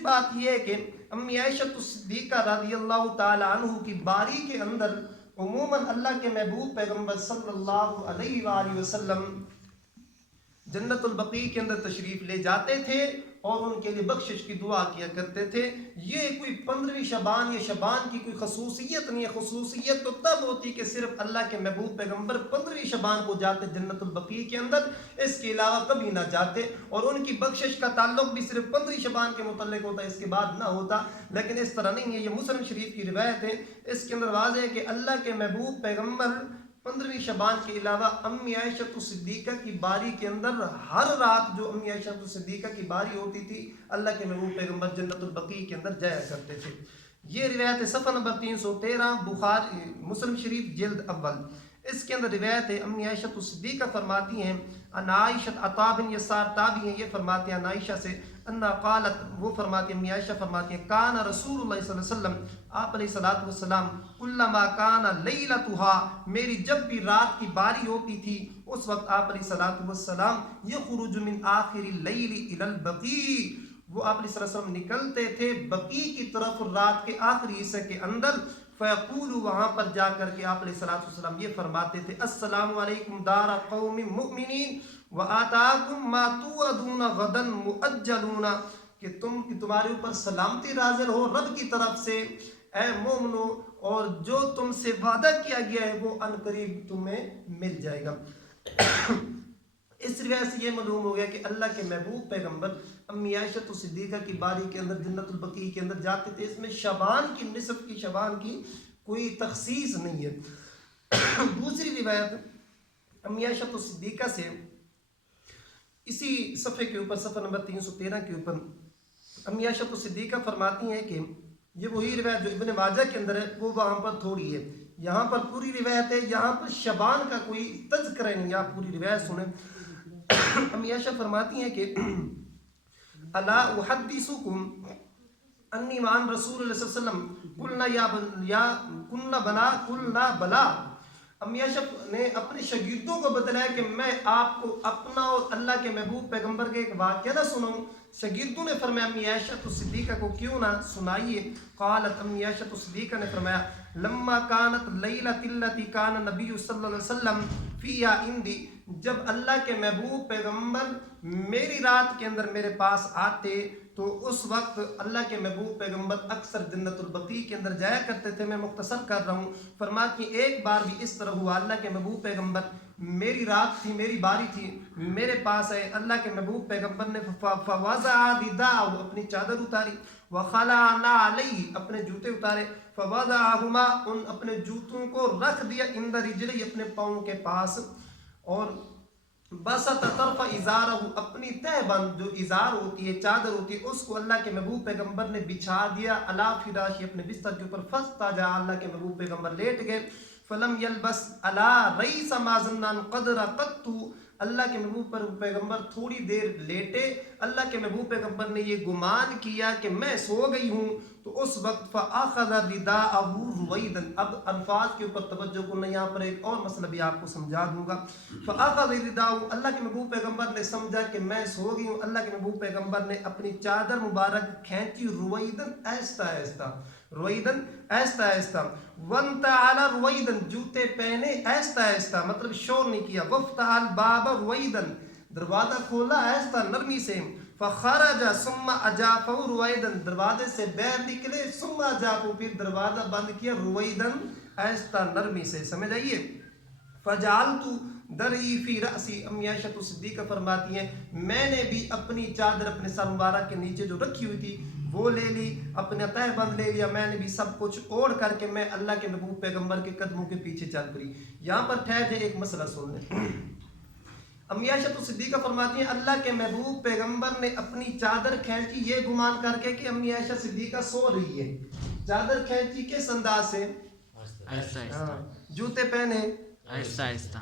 دوسری بات یہ ہے کہ امی عائشہ صدیقہ رضی اللہ تعالی عنہ کی باری کے اندر عموماً اللہ کے محبوب پیغمبر صلی اللہ علیہ وآلہ وسلم جنت البقیع کے اندر تشریف لے جاتے تھے اور ان کے لیے بخشش کی دعا کیا کرتے تھے. یہ کوئی 15ویں شعبان یا شعبان کی کوئی خصوصیت نہیں ہے. خصوصیت تو تب ہوتی کہ صرف اللہ کے محبوب پیغمبر 15ویں شعبان کو جاتے جنت البقیع کے اندر, اس کے علاوہ کبھی نہ جاتے, اور ان کی بخشش کا تعلق بھی صرف 15ویں شعبان کے متعلق ہوتا, اس کے بعد نہ ہوتا. لیکن اس طرح نہیں ہے. یہ مسلم شریف کی روایت ہے, اس کے اندر واضح ہے کہ اللہ کے محبوب پیغمبر 15ویں شعبان کے علاوہ امی عائشہ صدیقہ کی باری کے اندر ہر رات جو امی عائشہ صدیقہ کی باری ہوتی تھی اللہ کے محبوب پیغمبر جنت البقیع کے اندر جایا کرتے تھے. یہ روایت ہے صفحہ نمبر 313 بخاری مسلم شریف جلد اول. اس کے اندر روایت ہے امی عائشہ صدیقہ فرماتی ہیں ان عائشہ عطا بن یسار تابعی ہیں, یہ فرماتے ہیں ان عائشہ سے انا قالت, وہ فرماتی ہیں امی عائشہ فرماتی ہیں کان رسول اللہ صلی اللہ علیہ وسلم, آپ علیہ الصلوۃ والسلام کلما کان لیلتها, میری جب بھی رات کی باری ہوتی تھی اس وقت آپ علیہ الصلوۃ والسلام یخرج من آخر اللیل الی البقیع, وہ آپ علیہ السلام نکلتے تھے بقیع کی طرف رات کے آخری حصے کے اندر, فیقول, وہاں پر جا کر کے آپ علیہ الصلوۃ والسلام یہ فرماتے تھے السلام علیکم دار قوم مؤمنین وآتاکم ما توعدون غدا مؤجلون, کہ تمہارے اوپر سلامتی نازل ہو رب کی طرف سے اے مومنو, اور جو تم سے وعدہ کیا گیا ہے وہ ان قریب تمہیں مل جائے گا. اس روایت سے یہ معلوم ہو گیا کہ اللہ کے محبوب پیغمبر امی عائشہ صدیقہ کی باری کے اندر جنت البقیع کے اندر جاتے تھے. اس میں شعبان کی نصف کی شعبان کی کوئی تخصیص نہیں ہے. دوسری روایت امی عائشہ صدیقہ سے اسی صفحے کے اوپر صفحہ نمبر 313 کے اوپر امی عائشہ صدیقہ فرماتی ہیں کہ یہ وہی روایت جو ابن ماجہ کے اندر ہے, وہ وہاں پر تھوڑی ہے, یہاں پر پوری روایت ہے. یہاں پر شعبان کا کوئی تذکرہ نہیں, آپ پوری روایت سنیں. امی عائشہ فرماتی ہیں کہ الا احدثکم انی وعن رسول اللہ صلی اللہ علیہ وسلم قلنا بلا. امی عائشہ نے اپنے شاگردوں کو بتلایا کہ میں آپ کو اپنا اور اللہ کے محبوب پیغمبر کے ایک واقعہ نہ سناؤں. شاگردوں نے فرمایا امی عائشہ صدیقہ کو کیوں نہ سنائیے. قالت, امی عائشہ صدیقہ نے فرمایا لما کانت لیلۃ التی کان نبی صلی اللہ علیہ وسلم فیہا عندی, جب اللہ کے محبوب پیغمبر میری رات کے اندر میرے پاس آتے تو اس وقت اللہ کے محبوب پیغمبر اکثر جنت البقیع کے اندر جایا کرتے تھے. میں مختصر کر رہا ہوں. فرماتی ایک بار بھی اس طرح ہوا اللہ کے محبوب پیغمبر میری رات تھی, میری باری تھی, میرے پاس ہے اللہ کے محبوب پیغمبر نے فوضع رداءہ, اپنی چادر اتاری, وخلع نعلیہ, اپنے جوتے اتارے, فوضعہما, ان اپنے جوتوں کو رکھ دیا, عند رجلیہ, اپنے پاؤں کے پاس, اور بسط طرف ازارہ, اپنی تہ بند جو ازار ہوتی ہے چادر ہوتی ہے اس کو اللہ کے محبوب پیغمبر نے بچھا دیا علی فراشی, اپنے بستر کے اوپر. فاستجا, اللہ کے محبوب پیغمبر لیٹ گئے. فلم یلبس علی ریس ما ظنن قد رقدت, اللہ کے محبوب پیغمبر تھوڑی دیر لیٹے, اللہ کے محبوب پیغمبر نے یہ گمان کیا کہ میں سو گئی ہوں, تو اس وقت فاخذ رداءہ رویدا, اب الفاظ کے اوپر توجہ کرنا, یہاں پر ایک اور مسئلہ بھی آپ کو سمجھا دوں گا. فاخذ رداءہ, اللہ کے محبوب پیغمبر نے سمجھا کہ میں سو گئی ہوں, اللہ کے محبوب پیغمبر نے اپنی چادر مبارک کھینچی, رویدا, آہستہ آہستہ, رویدا, آہستہ آہستہ, وانتعل رویدا, جوتے پہنے آہستہ آہستہ, مطلب شور نہیں کیا. وفتح الباب رویدا, دروازہ کھولا آہستہ نرمی سے. فخرج ثم اجافہ رویدا, دروازے سے باہر نکلے, ثم اجافہ, پھر دروازہ بند کیا, رویدا, آہستہ نرمی سے. سمجھ آئیے. فجعلت درعی فی رأسی, امی عائشہ صدیقہ فرماتی ہیں میں نے بھی اپنی چادر اپنے سر مبارک کے نیچے جو رکھی ہوئی تھی وہ لے لی, اپنے تہ بند لے لیا, میں نے بھی سب کچھ اوڑھ کر کے میں اللہ کے محبوب پیغمبر کے قدموں کے پیچھے چل پڑی. یہاں پر ٹھہر جائے, ایک مسئلہ سن لیں. امی عائشہ صدیقہ فرماتی ہیں اللہ کے محبوب پیغمبر نے اپنی چادر کھینچی یہ گمان کر کے کہ امی عائشہ صدیقہ سو رہی ہے. چادر کھینچی کس انداز سے؟ آہستہ آہستہ, جوتے پہنے آہستہ آہستہ,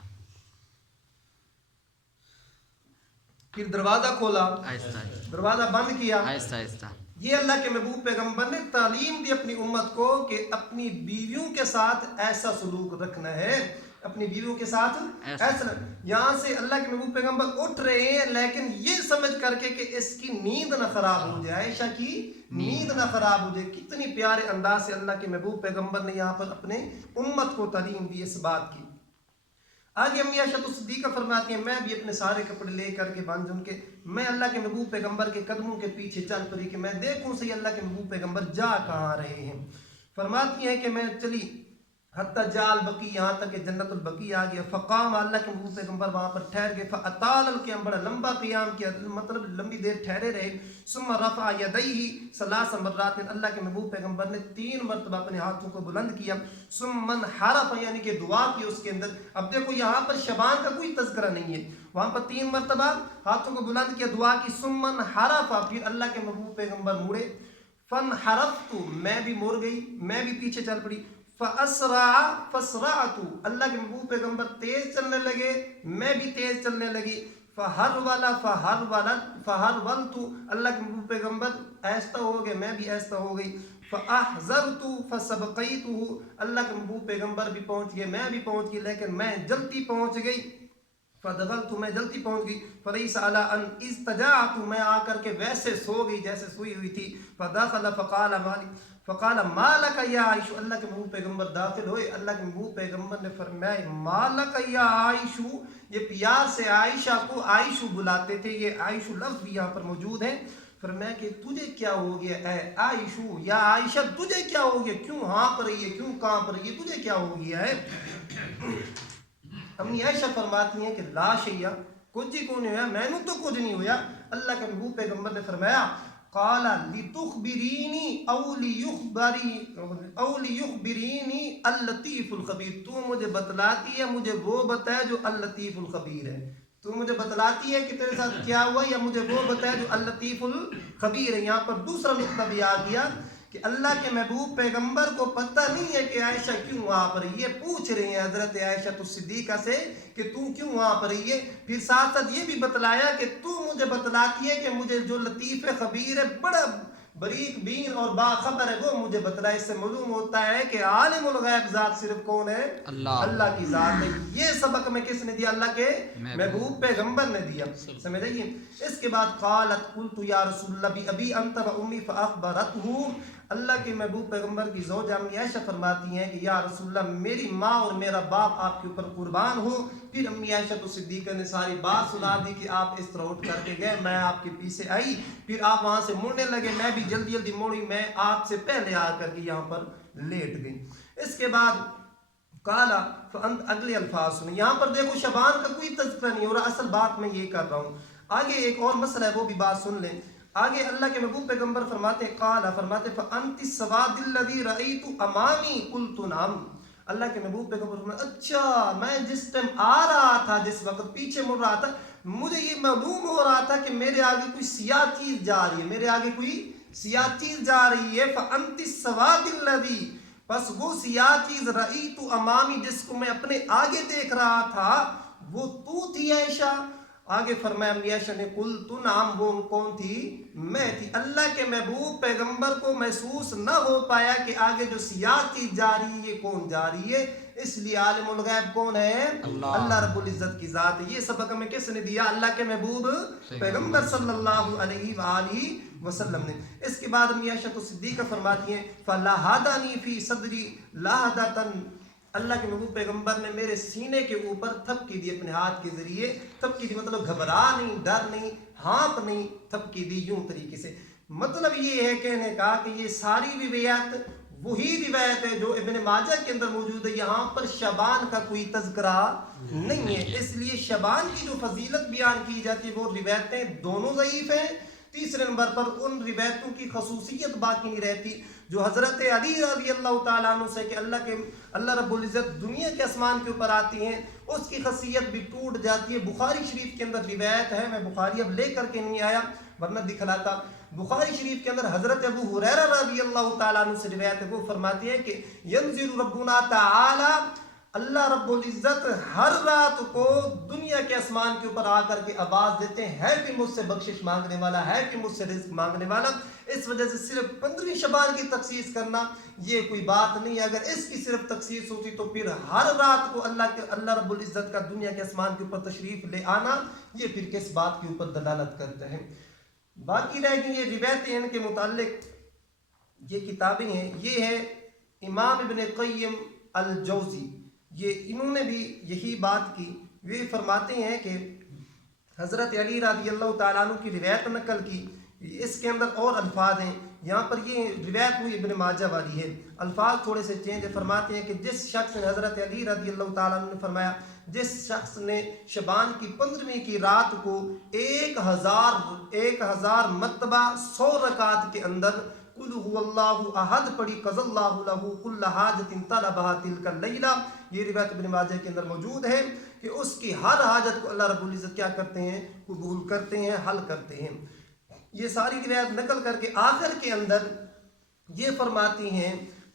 پھر دروازہ کھولا, آہستہ آہستہ, دروازہ بند کیا, آہستہ آہستہ. یہ اللہ کے محبوب پیغمبر نے تعلیم دی اپنی امت کو کہ اپنی بیویوں کے ساتھ ایسا سلوک رکھنا ہے. اپنی بیویوں کے ساتھ ایسا۔ ایسا یہاں سے اللہ کے محبوب پیغمبر اٹھ رہے ہیں لیکن یہ سمجھ کر کے کہ اس کی نیند نہ خراب ہو جائے، عائشہ کی نیند نہ خراب ہو جائے. کتنی پیارے انداز سے اللہ کے محبوب پیغمبر نے یہاں پر اپنے امت کو تعلیم دی اس بات کی. آگے امی عائشہ صدیقہ فرماتی ہیں میں بھی اپنے سارے کپڑے لے کر کے باندھ جن کے میں اللہ کے محبوب پیغمبر کے قدموں کے پیچھے چل پڑی کہ میں دیکھوں صحیح اللہ کے محبوب پیغمبر جا کہاں رہے ہیں. فرماتی ہیں کہ میں چلی حتی جال بقی، یہاں تک کہ جنت البقی آ گیا. فقام، اللہ کے محبوب پیغمبر وہاں پر ٹھہر گئے. فاطال القیام، بڑا لمبا قیام کیا، مطلب لمبی دیر ٹھہرے رہے. ثم رفع یدیہ ثلاث مرات، اللہ کے محبوب پیغمبر نے 3 مرتبہ اپنے ہاتھوں کو بلند کیا. ثم انحرف، یعنی کہ دعا کی اس کے اندر. اب دیکھو یہاں پر شبان کا کوئی تذکرہ نہیں ہے، وہاں پر 3 مرتبہ ہاتھوں کو بلند کیا، دعا کی. ثم انحرف، پھر اللہ کے محبوب پیغمبر مڑے. فانحرفت، میں بھی مڑ گئی، میں بھی پیچھے چل پڑی. فاسرع فاسرعت، اللہ کے محبوب پیغمبر تیز چلنے لگے، میں بھی تیز چلنے لگی. فہرول فہرولت، اللہ کے محبوب پیغمبر آہستہ ہو گئے، میں بھی آہستہ ہو گئی. فاحذرت فسبقیتہ، اللہ کے محبوب پیغمبر بھی پہنچ گئے، میں بھی پہنچ گئی، لیکن میں جلدی پہنچ گئی. فدخلت، میں جلدی پہنچ گئی. فلیس علی ان استجعت، میں آ کر کے ویسے سو گئی جیسے سوئی ہوئی تھی. فدخل فقال مالک یا عائشہ، اللہ کے محبوب پیغمبر داخل ہوئے. اللہ کے محبوب پیغمبر نے فرمایا مالک یا عائشہ، یہ پیار سے عائشہ کو عائشہ بلاتے تھے، یہ عائشہ لفظ بھی یہاں پر موجود ہے. فرمایا کہ تجھے کیا ہو گیا اے عائشہ، یا عائشہ تجھے کیا ہو گیا، کیوں ہاں پر رہی ہے، کیوں کہاں پر رہی ہے، تجھے کیا ہو گیا ہے. امی عائشہ فرماتی ہیں کہ لا شیء، کچھ ہی کو نہیں ہوا، میں نے تو کچھ نہیں ہوا. اللہ کے محبوب پیغمبر نے فرمایا قال لتخبرینی او لیخبرینی اللطیف الخبیر، تو مجھے بتلاتی ہے، مجھے وہ بتائے جو اللطیف الخبیر ہے. تو مجھے بتلاتی ہے کہ تیرے ساتھ کیا ہوا، یا مجھے وہ بتائے جو اللطیف الخبیر ہے. یہاں پر دوسرا نقطہ بھی آ گیا کہ اللہ کے محبوب پیغمبر کو پتہ نہیں ہے کہ عائشہ کیوں وہاں پر، یہ پوچھ رہے ہیں حضرت عائشہ صدیقہ سے کہ تو کیوں وہاں پر رہی ہے. پھر ساتھ ساتھ یہ بھی بتلایا کہ تو مجھے بتلاتی ہے کہ مجھے جو لطیف خبیر ہے، بڑا بریک بین اور باخبر ہے، وہ مجھے بتلائے. اس سے معلوم ہوتا ہے کہ عالم الغیب ذات صرف کون ہے؟ اللہ کی ذات ہے. یہ سبق میں کس نے دیا؟ اللہ کے محبوب پیغمبر نے دیا. سمجھ آئیے. اس کے بعد قالت قلت یا رسول اللہ بأبی انت و امی فاخبرته، اللہ کے محبوب پیغمبر کی زوجہ امی عائشہ فرماتی ہیں کہ یا رسول اللہ میری ماں اور میرا باپ آپ کے اوپر قربان ہو. پھر امی عائشہ صدیقہ نے ساری بات سنا دی کہ آپ اس طرح اٹھ کر کے گئے، میں آپ کے پیچھے آئی، پھر آپ وہاں سے مڑنے لگے، میں بھی جلدی جلدی موڑی، میں آپ سے پہلے آ کر کے یہاں پر لیٹ گئی. اس کے بعد کالا فانت، اگلے الفاظ سنیں. یہاں پر دیکھو شبان کا کوئی تذکرہ نہیں ہو رہا، اصل بات میں یہ کر رہا ہوں. آگے ایک اور مسئلہ ہے، وہ بھی بات سن لیں. آگے اللہ کے محبوب پیغمبر فرماتے قالا، فرماتے فانت السواد الذی رأیت امامی قلت نعم. اللہ کے محبوب پیغمبر فرماتے اچھا میں جس ٹائم آ رہا تھا، جس وقت پیچھے مڑ رہا تھا، مجھے یہ معلوم ہو رہا تھا کہ میرے آگے کوئی سیاہ چیز جا رہی ہے، میرے آگے کوئی سیاہ چیز جا رہی ہے. فانت السواد الذی، بس وہ سیاہ چیز رأیت امامی، جس کو میں اپنے آگے دیکھ رہا تھا، وہ تو تھی عائشہ. آگے فرمایا امی عائشہ نے قلت نعم، وہ کون تھی؟ میں تھی. اللہ کے محبوب پیغمبر کو محسوس نہ ہو پایا کہ آگے جو سیاہ چیز جا رہی ہے یہ کون جا رہی ہے، اس لیے عالم الغیب کون ہے؟ اللہ رب العزت کی ذات ہے. یہ سبق ہمیں کس نے دیا؟ اللہ کے محبوب پیغمبر صلی اللہ علیہ وآلہ وسلم نے. اس کے بعد امی عائشہ صدیقہ فرماتی ہیں فَلَحَدَنِي فِي صَدْرِي لَحْدَةً، اللہ کے محبوب پیغمبر نے میرے سینے کے اوپر تھپکی دی اپنے ہاتھ کے ذریعے. تھپکی دی مطلب گھبرا نہیں، ڈر نہیں، ہانپ نہیں، تھپکی دی یوں طریقے سے. مطلب یہ ہے کہنے کا کہ یہ ساری روایت وہی روایت ہے جو ابن ماجہ کے اندر موجود ہے. یہاں پر شبان کا کوئی تذکرہ نہیں ہے، اس لیے شبان کی جو فضیلت بیان کی جاتی ہے وہ روایتیں دونوں ضعیف ہیں. تیسرے نمبر پر ان روایتوں کی خصوصیت باقی نہیں رہتی جو حضرت علی رضی اللہ تعالیٰ عنہ سے کہ اللہ رب العزت دنیا کے آسمان کے اوپر آتی ہیں، اس کی خاصیت بھی ٹوٹ جاتی ہے. بخاری شریف کے اندر روایت ہے، میں بخاری اب لے کر کے نہیں آیا ورنہ دکھلاتا. بخاری شریف کے اندر حضرت ابو ہریرہ رضی اللہ تعالیٰ عنہ سے روایت ہے، وہ فرماتے ہیں کہ ینزل ربنا تعالی اللہ رب العزت ہر رات کو دنیا کے آسمان کے اوپر آ کر کے آواز دیتے ہیں، ہے کہ مجھ سے بخشش مانگنے والا، ہے کہ مجھ سے رزق مانگنے والا. اس وجہ سے صرف 15ویں شعبان کی تخصیص کرنا یہ کوئی بات نہیں ہے. اگر اس کی صرف تخصیص ہوتی تو پھر ہر رات کو اللہ رب العزت کا دنیا کے آسمان کے اوپر تشریف لے آنا یہ پھر کس بات کے اوپر دلالت کرتے ہیں. باقی رہ گئی یہ روایتیں ان کے متعلق یہ کتابیں ہیں. یہ ہے امام ابن قیم الجوزی، یہ انہوں نے بھی یہی بات کی. یہ فرماتے ہیں کہ حضرت علی رضی اللہ تعالیٰ عنہ کی روایت نقل کی، اس کے اندر اور الفاظ ہیں. یہاں پر یہ روایت ہوئی ابن ماجہ والی ہے، الفاظ تھوڑے سے چینج ہے. فرماتے ہیں کہ جس شخص نے، حضرت علی رضی اللہ تعالیٰ عنہ نے فرمایا، جس شخص نے شعبان کی 15ویں کی رات کو 1000 مرتبہ 100 رکعت کے اندر قل هو اللہ احد پڑھی، قضى اللہ له كل حاجة طلبها تلك الليلہ، یہ روایت ابن ماجہ کے اندر موجود ہے کہ اس کی ہر حاجت کو اللہ رب العزت کیا کرتے ہیں؟ قبول کرتے ہیں، حل کرتے ہیں. یہ ساری روایت نقل کر کے آخر کے اندر یہ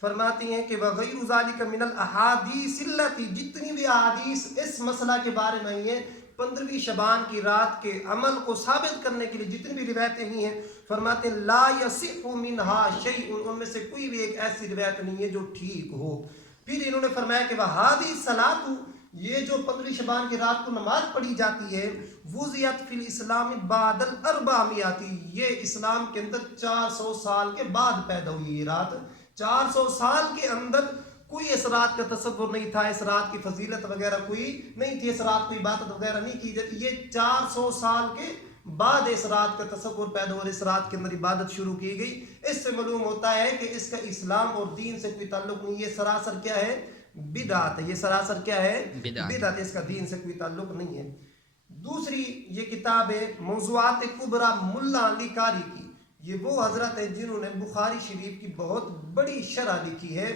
فرماتی ہیں کہ وغیر ذالک من الاحادیث التي، جتنی بھی احادیث اس مسئلہ کے بارے میں ہیں 15ویں شعبان کی رات کے عمل کو ثابت کرنے کے لیے جتنی بھی روایتیں ہوئی ہیں، فرماتے ہیں لا یصح منها شیء، ان میں سے کوئی بھی ایک ایسی روایت نہیں ہے جو ٹھیک ہو. پھر انہوں نے فرمایا کہ وہذه الصلاۃ، یہ جو 15ویں شعبان کی رات کو نماز پڑھی جاتی ہے، وضعت فی الاسلام بعد ال400، یہ اسلام کے اندر 400 سال کے بعد پیدا ہوئی. یہ رات 400 سال کے اندر کوئی اس رات کا تصور نہیں تھا، اس رات کی فضیلت وغیرہ کوئی نہیں تھی، اس رات کو عبادت وغیرہ نہیں کی جاتی. یہ 400 سال کے بعد اس رات کا تصور پیدا ہوا، اس رات کے اندر عبادت شروع کی گئی. اس سے معلوم ہوتا ہے کہ اس کا اسلام اور دین سے کوئی تعلق نہیں. یہ سراسر کیا ہے؟ بدعت ہے. یہ سراسر کیا ہے؟ بدعت. اس کا دین سے کوئی تعلق نہیں ہے. دوسری یہ کتاب ہے موضوعات کبریٰ ملا علی قاری کی. یہ وہ حضرت ہیں جنہوں نے بخاری شریف کی بہت بڑی شرح لکھی ہے.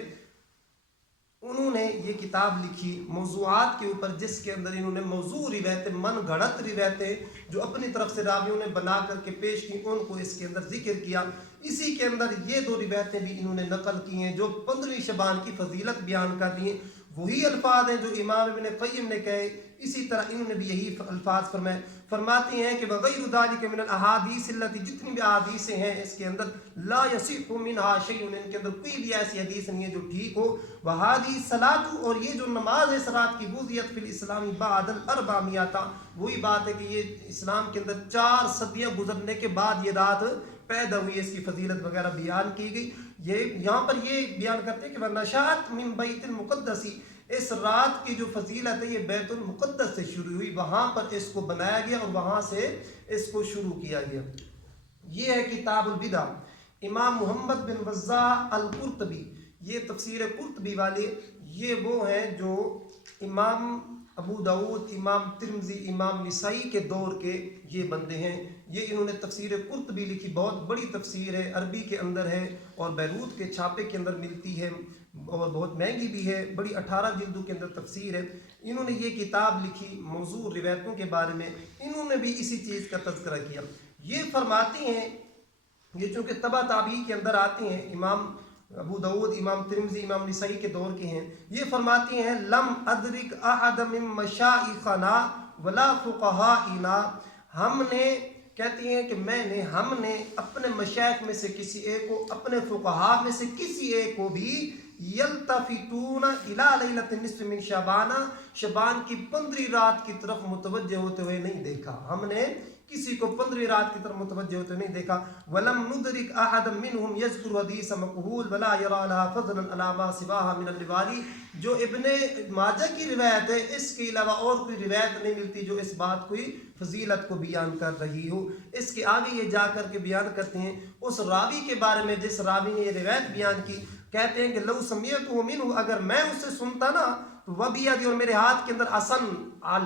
انہوں نے یہ کتاب لکھی موضوعات کے اوپر، جس کے اندر انہوں نے موضوع روایتیں، من گھڑت روایتیں جو اپنی طرف سے راویوں نے بنا کر کے پیش کی، ان کو اس کے اندر ذکر کیا. اسی کے اندر یہ 2 روایتیں بھی انہوں نے نقل کی ہیں جو 15ویں شعبان کی فضیلت بیان کر دی ہیں. وہی الفاظ ہیں جو امام ابن قیم نے کہے، اسی طرح انہوں نے بھی یہی الفاظ فرمائے. فرماتے ہیں کہ وغیر ذالک من الاحادیث التي، جتنی بھی احادیث ہیں اس کے اندر لا یصح منها شیء، ان کے اندر کوئی بھی ایسی حدیث نہیں ہے جو ٹھیک ہو. وہذه الصلاۃ، اور یہ جو نماز ہے اس رات کی، وضعت فی الاسلام بعد ال400، وہی بات ہے کہ یہ اسلام کے اندر 4 صدیاں گزرنے کے بعد یہ رات پیدا ہوئی، اس کی فضیلت وغیرہ بیان کی گئی. یہ یہاں پر یہ بیان کرتے ہیں کہ وَنَشَأَتْ مِن بَيْتِ الْمُقَدَّسِ، اس رات کی جو فضیلت ہے یہ بیت المقدس سے شروع ہوئی، وہاں پر اس کو بنایا گیا اور وہاں سے اس کو شروع کیا گیا. یہ ہے کتاب البدع. امام محمد بن وضاح القرطبی، یہ تفسیر قرطبی والے، یہ وہ ہیں جو امام ابو داؤد، امام ترمذی، امام نسائی کے دور کے یہ بندے ہیں. یہ انہوں نے تفسیر قرطبی لکھی، بہت بڑی تفسیر ہے، عربی کے اندر ہے اور بیروت کے چھاپے کے اندر ملتی ہے اور بہت مہنگی بھی ہے، بڑی 18 جلدوں کے اندر تفسیر ہے. انہوں نے یہ کتاب لکھی موضوع روایتوں کے بارے میں. انہوں نے بھی اسی چیز کا تذکرہ کیا. یہ فرماتے ہیں، یہ چونکہ تبع تابعی کے اندر آتے ہیں، امام ابو داؤد، امام ترمذی، امام نسائی کے دور کے ہیں. یہ فرماتے ہیں لم ادرک احد من مشائخنا ولا فقہائنا، ہم نے، کہتی ہیں کہ ہم نے اپنے مشائخ میں سے کسی ایک کو، اپنے فقہاء میں سے کسی ایک کو بھی یلتفتون الی لیلۃ النصف من شعبان، شعبان کی 15ویں رات کی طرف متوجہ ہوتے ہوئے نہیں دیکھا. ہم نے کسی کو 15ویں رات کی طرف متوجہ ہوتے نہیں دیکھا. ولم ندرک احد منهم یذکر حدیث مقبول ولا یرى لها فضلا علی ما سواها من الروالی، جو ابن ماجہ کی روایت ہے اس کے علاوہ اور کوئی روایت نہیں ملتی جو اس بات کو فضیلت کو بیان کر رہی ہو. اس کے آگے یہ جا کر کے بیان کرتے ہیں اس راوی کے بارے میں جس راوی نے یہ روایت بیان کی. کہتے ہیں کہ لو سمیعتہ منہ، اگر میں اس سے سنتا نا تو وبیدی، اور میرے ہاتھ کے اندر عصا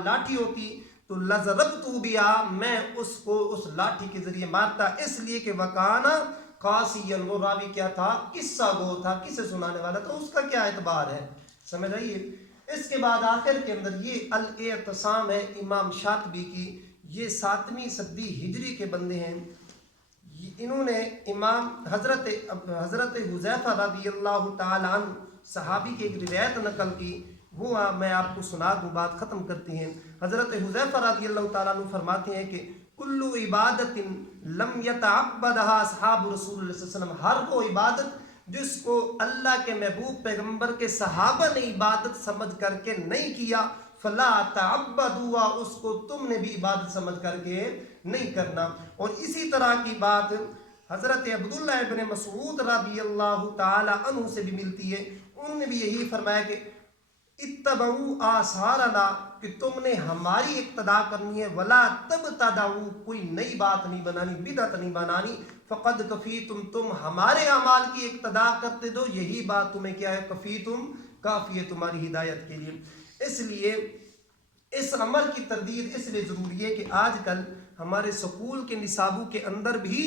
لاٹھی ہوتی، تو لضربت بیا، میں اس کو اس لاٹھی کے ذریعے مارتا، اس لیے کہ وکانا قاسیا، وہ راوی کیا تھا؟ قصہ گو تھا، کسے سنانے والا تھا، اس کا کیا اعتبار ہے؟ سمجھ آئیے. اس کے بعد آخر کے اندر یہ الاعتصام ہے امام شاطبی کی، یہ 7ویں صدی ہجری کے بندے ہیں. انہوں نے امام حضرت حذیفہ رضی اللہ تعالی عنہ صحابی کی ایک روایت نقل کی. وہ میں آپ کو سنا دوں، بات ختم کرتی ہیں۔ حضرت حذیفہ رضی اللہ تعالیٰ عنہ فرماتے ہیں کہ کل عبادت لم یتعبدها اصحاب رسول اللہ صلی اللہ علیہ وسلم، ہر وہ عبادت جس کو اللہ کے محبوب پیغمبر کے صحابہ نے عبادت سمجھ کر کے نہیں کیا، فلا تعبدوا، اس کو تم نے بھی عبادت سمجھ کر کے نہیں کرنا۔ اور اسی طرح کی بات حضرت عبداللہ ابن مسعود رضی اللہ تعالی عنہ سے بھی ملتی ہے، انہوں نے بھی یہی فرمایا کہ اتبعوا آثارنا، کہ تم نے ہماری اقتداء کرنی ہے، ولا تبتدعوا، کوئی نئی بات نہیں بنانی، بدعت نہیں بنانی، فقد کفیتم، تم ہمارے اعمال کی اقتداء کرتے دو، یہی بات تمہیں کیا ہے، کفیتم، کافی ہے تمہاری ہدایت کے لیے۔ اس لیے اس عمل کی تردید اس لیے ضروری ہے کہ آج کل ہمارے سکول کے نصابوں کے اندر بھی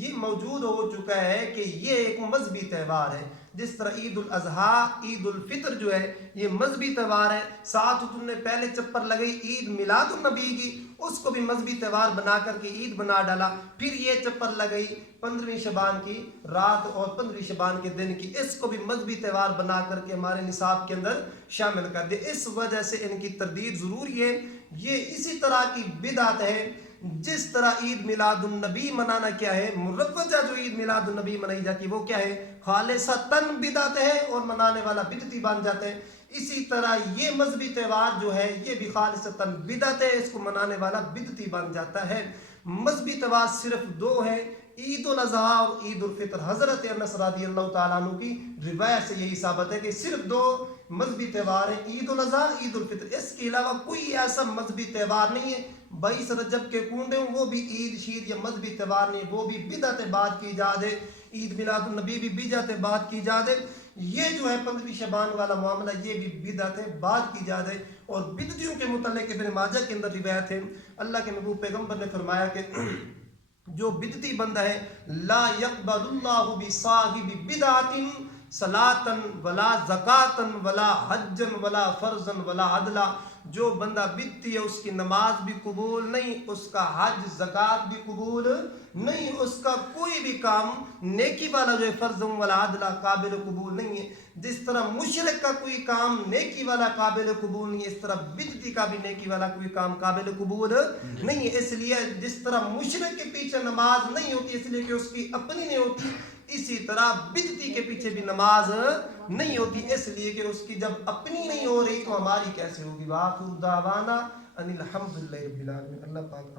یہ موجود ہو چکا ہے کہ یہ ایک مذہبی تہوار ہے۔ جس طرح عید الاضحیٰ، عید الفطر جو ہے یہ مذہبی تہوار ہے، ساتھ تم نے پہلے چپر لگئی عید میلاد النبی کی، اس کو بھی مذہبی تہوار بنا کر کے عید بنا ڈالا، پھر یہ چپر لگئی 15ویں شعبان کی رات اور 15ویں شعبان کے دن کی، اس کو بھی مذہبی تہوار بنا کر کے ہمارے نصاب کے اندر شامل کر دے۔ اس وجہ سے ان کی تردید ضروری ہے۔ یہ اسی طرح کی بدعت ہے جس طرح عید میلاد النبی منانا کیا ہے، مروجہ جو عید میلاد النبی منائی جاتی ہے وہ کیا ہے، خالصتاً بدعت ہے اور منانے والا بدعتی بن جاتا ہے۔ اسی طرح یہ مذہبی تہوار جو ہے یہ بھی خالصتاً بدعت ہے، اس کو منانے والا بدعتی بن جاتا ہے۔ مذہبی تہوار صرف دو ہیں، عید الاضحیٰ اور عید الفطر۔ حضرت انس رضی اللہ تعالیٰ عنہ کی روایت سے یہی ثابت ہے کہ صرف دو مذہبی تہوار ہیں، عید الاضحیٰ، عید الفطر، اس کے علاوہ کوئی ایسا مذہبی تہوار نہیں ہے۔ 22 رجب کے کنڈے وہ بھی عید شید یا مذہبی تہوار نہیں، وہ بھی بدعت بات کی ایجاد ہے۔ عید میلاد النبی بھی بدعت بات کی ایجاد ہے۔ یہ جو ہے 15ویں شعبان والا معاملہ یہ بھی بدعت بات کی ایجاد ہے۔ اور بدعتیوں کے متعلق ابن ماجہ کے اندر روایت ہے، اللہ کے محبوب پیغمبر نے فرمایا کہ جو بدعتی بندہ ہے، لا یقبل اللہ بصاحب بدعۃ صلاۃ ولا زکاۃ ولا حجا ولا فرضا ولا عدلا، جو بندہ بدعتی ہے اس کی نماز بھی قبول نہیں، اس کا حج زکوٰۃ بھی قبول نہیں، اس کا کوئی بھی کام نیکی والا جو ہے فرضا ولا عدلا قابل قبول نہیں ہے۔ جس طرح مشرک کا کوئی کام نیکی والا قابل قبول نہیں ہے، اس طرح بدعتی کا بھی نیکی والا کوئی کام قابل قبول نہیں ہے۔ اس لیے جس طرح مشرک کے پیچھے نماز نہیں ہوتی اس لیے کہ اس کی اپنی نہیں ہوتی، اسی طرح بدعتی کے پیچھے بھی نماز نہیں ہوتی اس لیے کہ اس کی جب اپنی نہیں ہو رہی تو ہماری کیسے ہوگی۔ وآخر دعوانا ان الحمد للہ رب العالمین۔ اللہ پاک